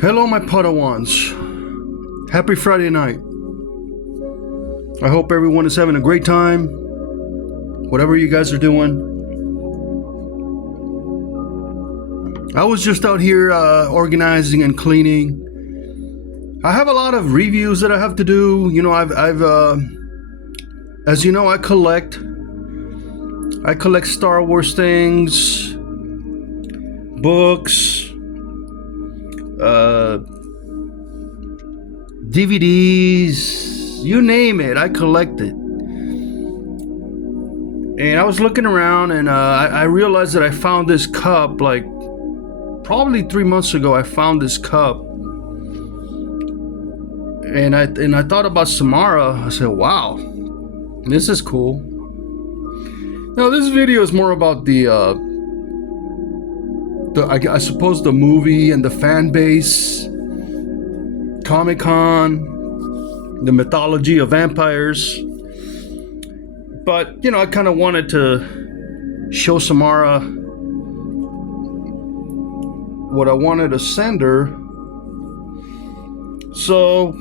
Hello, my Padawans. Happy Friday night. I hope everyone is having a great time, whatever you guys are doing. I was just out here organizing and cleaning. I have a lot of reviews that I have to do. You know, I've as you know, I collect Star Wars things, books, DVDs, you name it, I collect it. And I was looking around, and I realized that I found this cup, like probably 3 months ago. I found this cup, and I thought about Samara. I said, "Wow, this is cool." Now, this video is more about I suppose the movie and the fan base, Comic-Con, the mythology of vampires. But, you know, I kind of wanted to show Samara what I wanted to send her. So,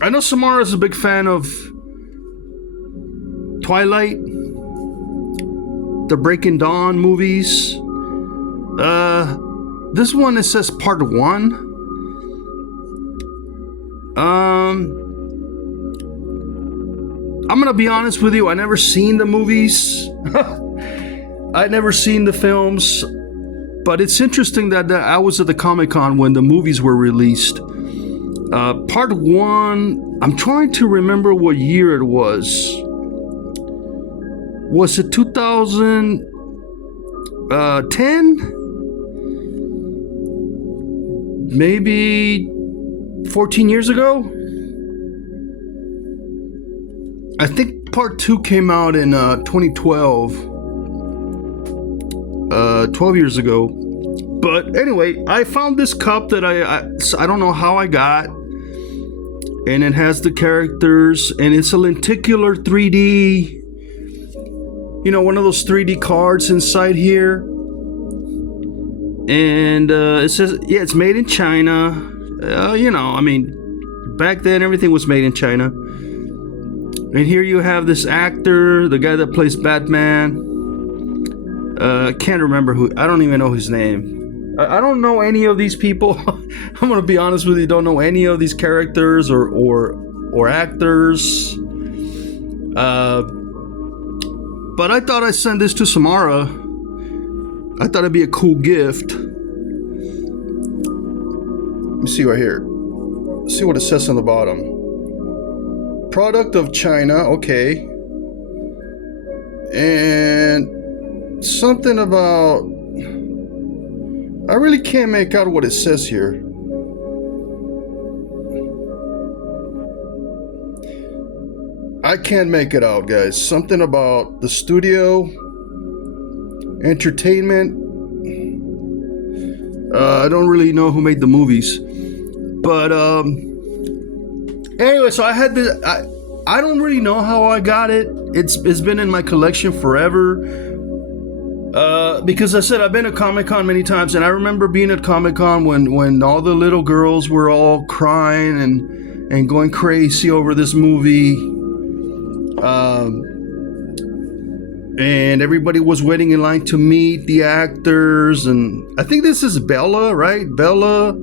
I know Samara is a big fan of Twilight, the Breaking Dawn movies. This one, it says part 1. I'm gonna be honest with you, I never seen the movies. I never seen the films, but it's interesting that I was at the Comic-Con when the movies were released. Part 1, I'm trying to remember what year it was. Was it 2010? Maybe 14 years ago? I think part 2 came out in 2012. 12 years ago. But anyway, I found this cup that I don't know how I got. And it has the characters, and it's a lenticular 3D. You know, one of those 3D cards inside here. And it says, yeah, it's made in China. You know, I mean, back then everything was made in China. And here you have this actor, the guy that plays Batman. Can't remember who, I don't even know his name. I don't know any of these people. I'm gonna be honest with you, don't know any of these characters or actors. But I thought I'd send this to Samara. I thought it'd be a cool gift. Let me see right here. Let's see what it says on the bottom. Product of China, okay. And something about... I really can't make out what it says here. I can't make it out, guys. Something about the studio, entertainment. I don't really know who made the movies, but anyway. So I had this. I don't really know how I got it. It's been in my collection forever. Because I said I've been to Comic-Con many times, and I remember being at Comic-Con when all the little girls were all crying and going crazy over this movie. And everybody was waiting in line to meet the actors, and I think this is Bella, right? Bella.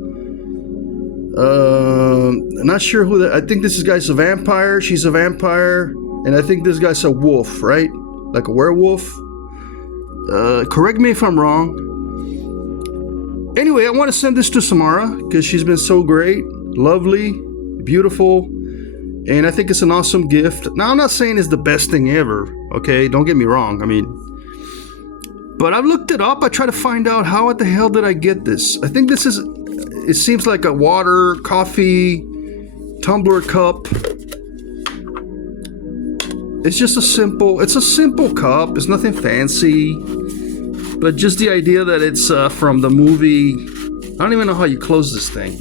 Not sure who I think this guy's a vampire. She's a vampire, and I think this guy's a wolf, right? Like a werewolf. Correct me if I'm wrong. Anyway, I want to send this to Samara because she's been so great, lovely, beautiful. And I think it's an awesome gift. Now, I'm not saying it's the best thing ever, okay? Don't get me wrong. I mean, but I've looked it up. I try to find out how the hell did I get this. I think this is, it seems like a water, coffee, tumbler cup. It's just a simple cup. It's nothing fancy. But just the idea that it's from the movie. I don't even know how you close this thing.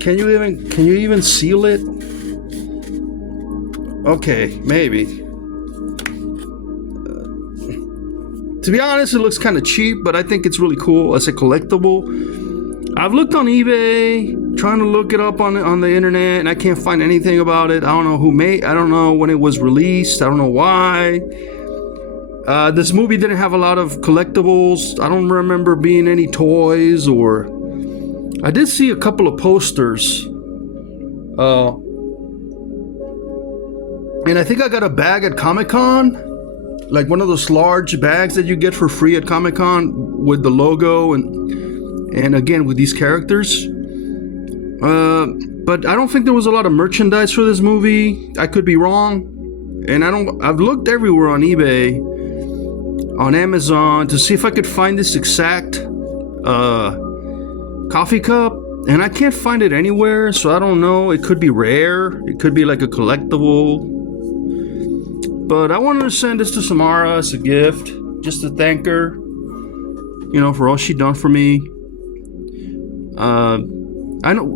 Can you even seal it? Okay, maybe. To be honest, it looks kind of cheap, but I think it's really cool as a collectible. I've looked on eBay, trying to look it up on the internet, and I can't find anything about it. I don't know who made. I don't know when it was released. I don't know why. This movie didn't have a lot of collectibles. I don't remember being any toys, or I did see a couple of posters. And I think I got a bag at Comic-Con, like one of those large bags that you get for free at Comic-Con with the logo and again with these characters. But I don't think there was a lot of merchandise for this movie. I could be wrong. And I've looked everywhere on eBay, on Amazon, to see if I could find this exact coffee cup, and I can't find it anywhere, so I don't know. It could be rare. It could be like a collectible. But I wanted to send this to Samara as a gift, just to thank her, for all she done for me. I know,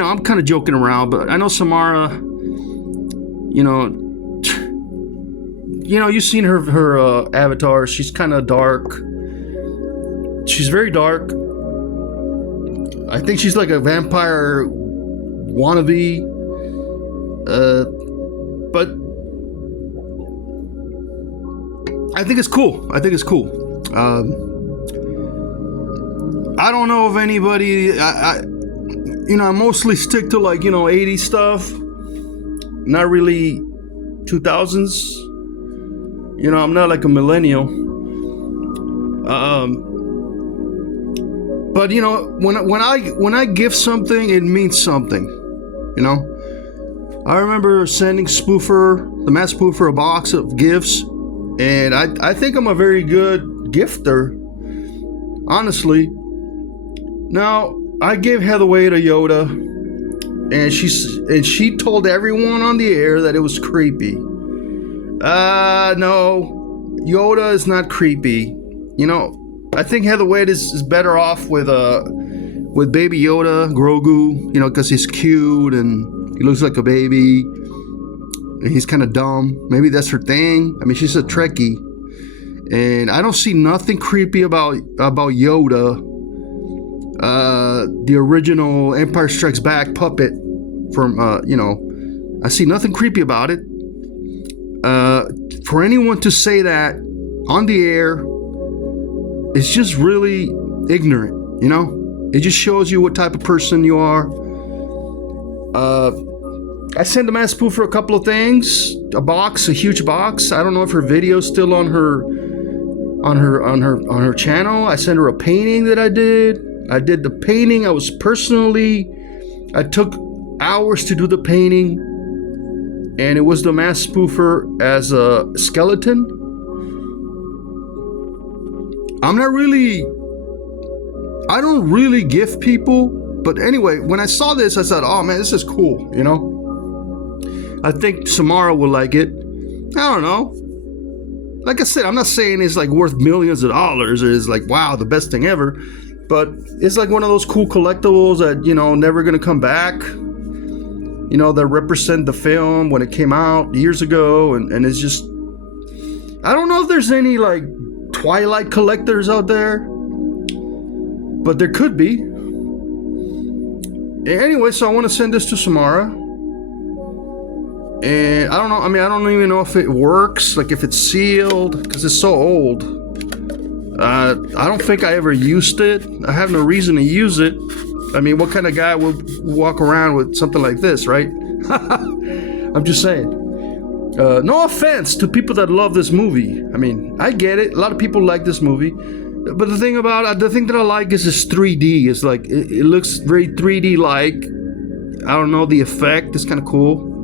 I'm kind of joking around, but I know Samara, you've seen her avatar. She's kind of dark. She's very dark. I think she's like a vampire wannabe. But I think it's cool. I don't know if anybody. I mostly stick to 80s stuff. Not really 2000s. I'm not like a millennial. But when I gift something, it means something. I remember sending the Mass Spoofer, a box of gifts, and I think I'm a very good gifter, honestly. Now, I gave Heatherway to Yoda, and she told everyone on the air that it was creepy. No, Yoda is not creepy. I think Heatherway is better off with Baby Yoda, Grogu, because he's cute and he looks like a baby. And he's kind of dumb. Maybe that's her thing. I mean, she's a Trekkie. And I don't see nothing creepy about Yoda, the original Empire Strikes Back puppet from, I see nothing creepy about it. For anyone to say that on the air, it's just really ignorant, It just shows you what type of person you are. I sent the Mass Spoofer a couple of things, a huge box. I don't know if her video's still on her channel. I sent her a painting that I did. I did the painting. I took hours to do the painting, and it was the Mass Spoofer as a skeleton. I don't really gift people, but anyway, when I saw this, I said, oh man, this is cool, I think Samara will like it. I don't know. Like I said, I'm not saying it's like worth millions of dollars or it's like, wow, the best thing ever, but it's like one of those cool collectibles that, never gonna come back, that represent the film when it came out years ago, and it's just, I don't know if there's any like Twilight collectors out there, but there could be. Anyway, so I want to send this to Samara, and I don't know. I mean, I don't even know if it works, like if it's sealed, because it's so old. I don't think I ever used it. I have no reason to use it. I mean, what kind of guy would walk around with something like this, right? I'm just saying. No offense to people that love this movie. I mean, I get it. A lot of people like this movie. But the thing that I like is it's 3D. It's like, it looks very 3D-like. I don't know, the effect is kind of cool.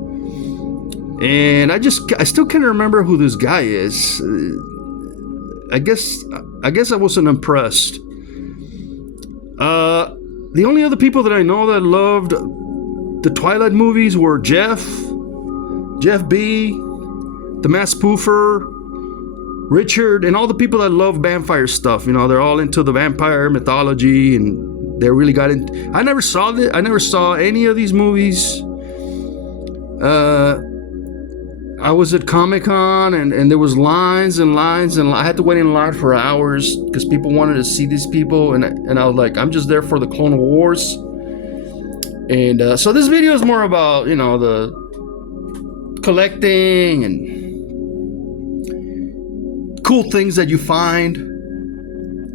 And I still can't remember who this guy is. I guess I wasn't impressed. The only other people that I know that loved the Twilight movies were Jeff B, the Mass Spoofer, Richard, and all the people that love vampire stuff. They're all into the vampire mythology, and they really got into. I never saw any of these movies. I was at Comic-Con and there was lines and lines and I had to wait in line for hours because people wanted to see these people, and I was like, I'm just there for the Clone Wars. And so this video is more about, you know, the collecting and cool things that you find.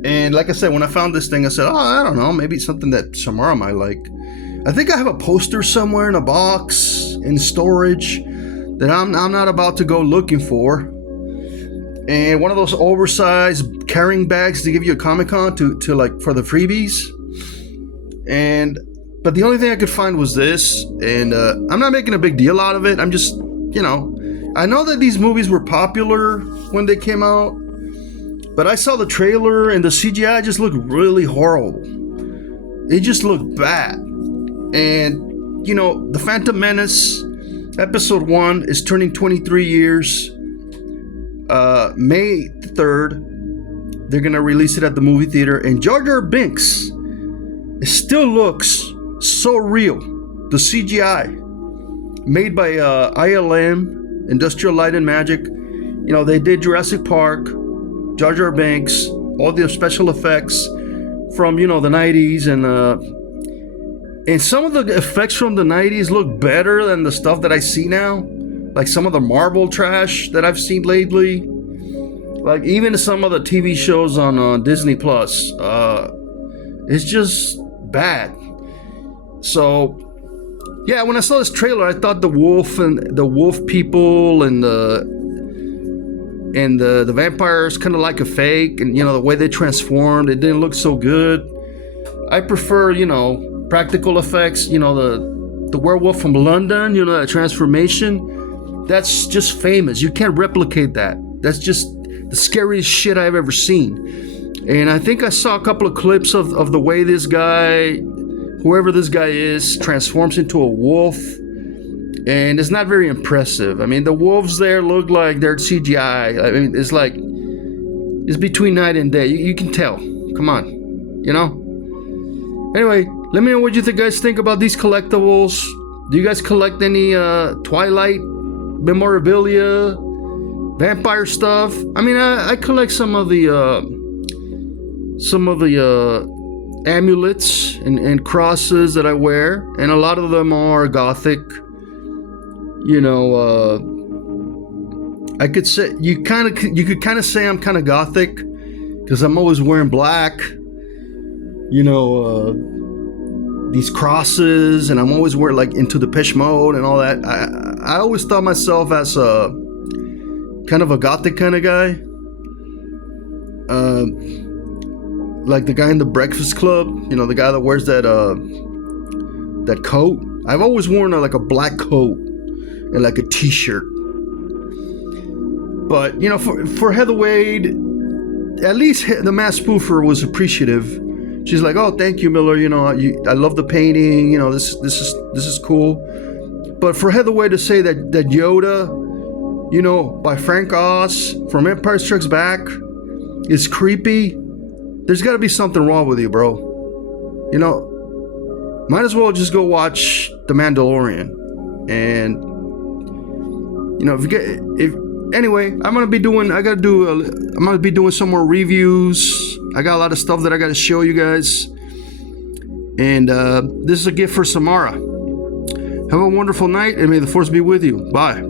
And like I said, when I found this thing, I said, oh, I don't know, maybe it's something that Samara might like. I think I have a poster somewhere in a box in storage that I'm not about to go looking for. And one of those oversized carrying bags to give you a Comic-Con to like for the freebies. But the only thing I could find was this, and I'm not making a big deal out of it. I'm just, you know, I know that these movies were popular when they came out, but I saw the trailer and the CGI just looked really horrible. It just looked bad. And, you know, The Phantom Menace, Episode 1 is turning 23 years. May 3rd, they're going to release it at the movie theater. And Jar Jar Binks, it still looks so real. The CGI made by ILM, Industrial Light and Magic. You know, they did Jurassic Park, Jar Jar Binks, all the special effects from, you know, the 90s. And some of the effects from the 90s look better than the stuff that I see now. Like some of the Marvel trash that I've seen lately. Like even some of the TV shows on Disney Plus. It's just bad. So, yeah, when I saw this trailer, I thought the wolf people and the vampires kind of like a fake, and you know the way they transformed, it didn't look so good. I prefer, you know, practical effects. You know, the werewolf from London, you know, that transformation, that's just famous. You can't replicate that. That's just the scariest shit I've ever seen. And I think I saw a couple of clips of the way this guy, whoever this guy is, transforms into a wolf. And it's not very impressive. I mean, the wolves there look like they're CGI. I mean, it's like, it's between night and day. You can tell. Come on. You know? Anyway, let me know what you guys think about these collectibles. Do you guys collect any Twilight memorabilia, vampire stuff? I mean, I collect some of the amulets and crosses that I wear, and a lot of them are gothic. You know, I could say you could kind of say I'm kind of gothic because I'm always wearing black. You know, these crosses, and I'm always wearing like into Depeche Mode and all that. I always thought myself as a kind of a gothic kind of guy. Like the guy in the Breakfast Club, you know, the guy that wears that coat. I've always worn like a black coat and like a t-shirt. But, you know, for Heather Wade, at least the Mass Spoofer was appreciative. She's like, oh, thank you, Miller. You know, I love the painting. You know, this is cool. But for Heather Wade to say that Yoda, you know, by Frank Oz from Empire Strikes Back is creepy, there's got to be something wrong with you, bro. You know, might as well just go watch The Mandalorian. And, you know, anyway, I'm gonna be doing some more reviews. I got a lot of stuff that I got to show you guys. And this is a gift for Samara. Have a wonderful night, and may the force be with you. Bye.